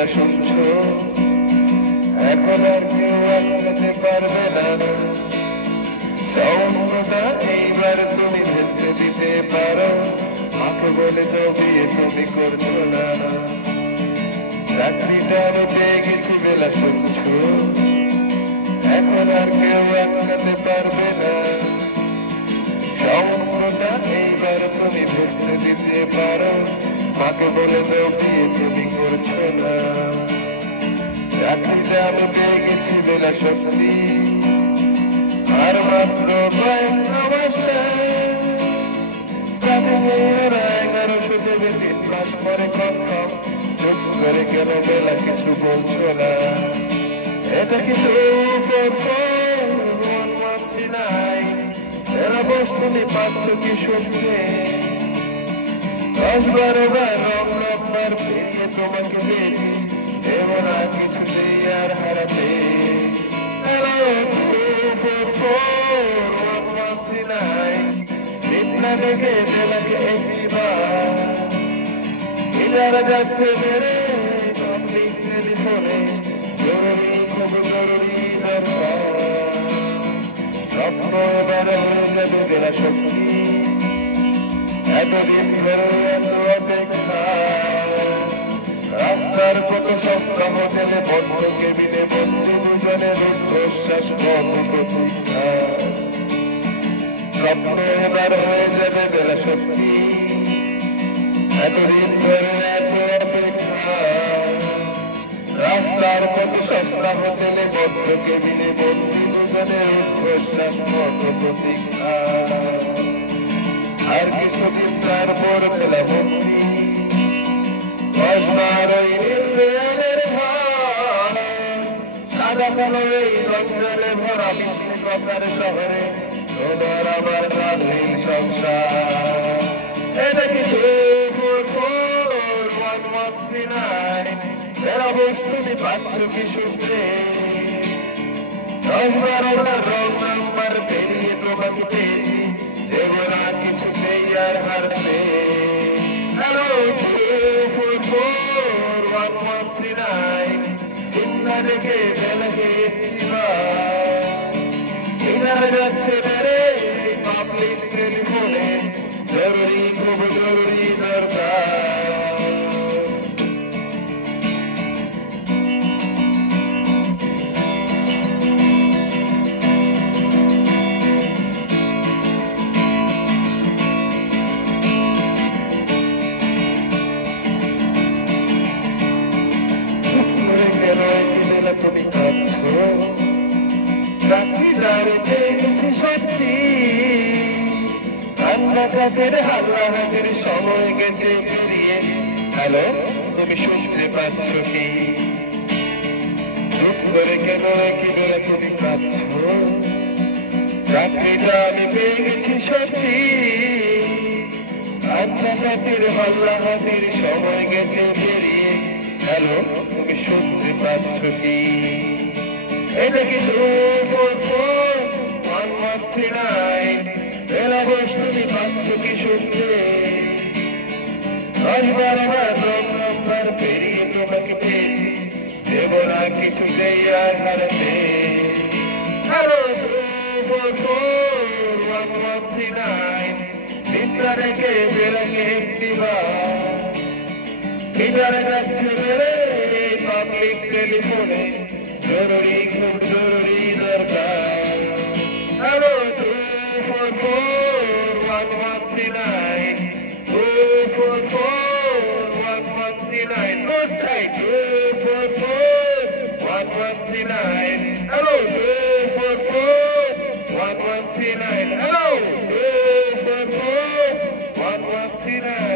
বেলা শুনছো, এখন আর কেউ আটকাতে পারবে না। স্বপ্নটা এইবার তুমি ভেস্তে দিতে পারো, মাকে বলে তো বিয়ে তুমি করছো না। চাকরিটা আমি পেয়ে গেছি বেলা শুনছো, এখন আর কেউ আটকাতে পারবে না। স্বপ্নটা এইবার তুমি ভেস্তে দিতে পারো, মাকে বলে তো বিয়ে তুমি করছো না। চাকরিটা আমি পেয়ে গেছি বেলা সত্যি, আর মাত্র কয়েকটা মাস স্টার্টিং 1100 দেবে 3 মাস পরে কখন চুপ করে কেন বেলা কিছু বলছো না। এটা কি 244 এরা বস তুমি পাচ্ছ কি শুনতে? 10-12 বার নম্বর পেরিয়ে তোমাকে পেয়েছি, এমন আর কিছু নেই আর হারাতে। Hello 244 দিনটা দেখে বেলাকে একটিবার ইলারা যাচ্ছে বেড়ে পাবলিক টেলিফোনে, জরুরি খুব জরুরি দরকার। স্বপ্ন এবার হয়ে যাবে বেলা সত্যি, এতদিন ধরে এত অপেক্ষা। রাস্তার কত সস্তা হোটেলে বন্ধ কেবিনে বন্দি দুজনের উচ্ছ্বাস কত প্রতীক্ষা। স্বপ্ন এবার হয়ে যাবে বেলা সত্যি, এতদিন ধরে এত অপেক্ষা। রাস্তার কত সস্তা হোটেলে বন্ধ কেবিনে বন্দি দুজনের উচ্ছ্বাস কত প্রতীক্ষা। আর কিছু চিন্তার পর বেলা ভক্তি, সাদা কালো এই জঞ্জালে ভরা কথার শহরে তোমার আমার গ্রামীণ সংসার। এটা কি 244 এরা বস তুমি পাচ্ছ কি শুনতে? 10-12 বার রং নাম্বার পেরিয়ে তোমাকে পেয়েছি, দেব না কিছু নেই আর হারতে। হ্যালো 244 চিন্তা দেখে বেলাকে একটিবার ইনারা যাচ্ছে বেড়ে পাবলিক টেলিফোনে, জরুরি খুব জরুরি দরকার। তুমি কাঁদছো, চাকরিদারে পেয়ে গেছি সত্যি, কান্নাকাটের হাল্লাহাটের সময় গেছে পেরিয়ে। হ্যালো তুমি শুনতে পাচ্ছ কি? চুপ করে কেন রেখে বেলা তুমি কাঁদছো, চাকরিটা আমি পেয়ে গেছি সত্যি, কান্নাকাটের হাল্লাহাটের সময় গেছে পেরিয়ে। হ্যালো তুমি শুনতে পাচ্ছ কি? এটা কি 244 বেলা বস তুমি পাচ্ছ কি শুনতে? 10-12 বার নম্বর পেরিয়ে তোমাকে পেয়েছি, দেব না কিছু নেই আর হারাতে। হ্যালো 244 চিন্তা রেখে বেলাকে একটিবার ইনারা যাচ্ছে বেড়ে পাবলিক টেলিফোনে, জরুরি খুব জরুরি দরকার। হ্যালো 244 244 নোট চাই 244 হ্যালো 244 হ্যালো 244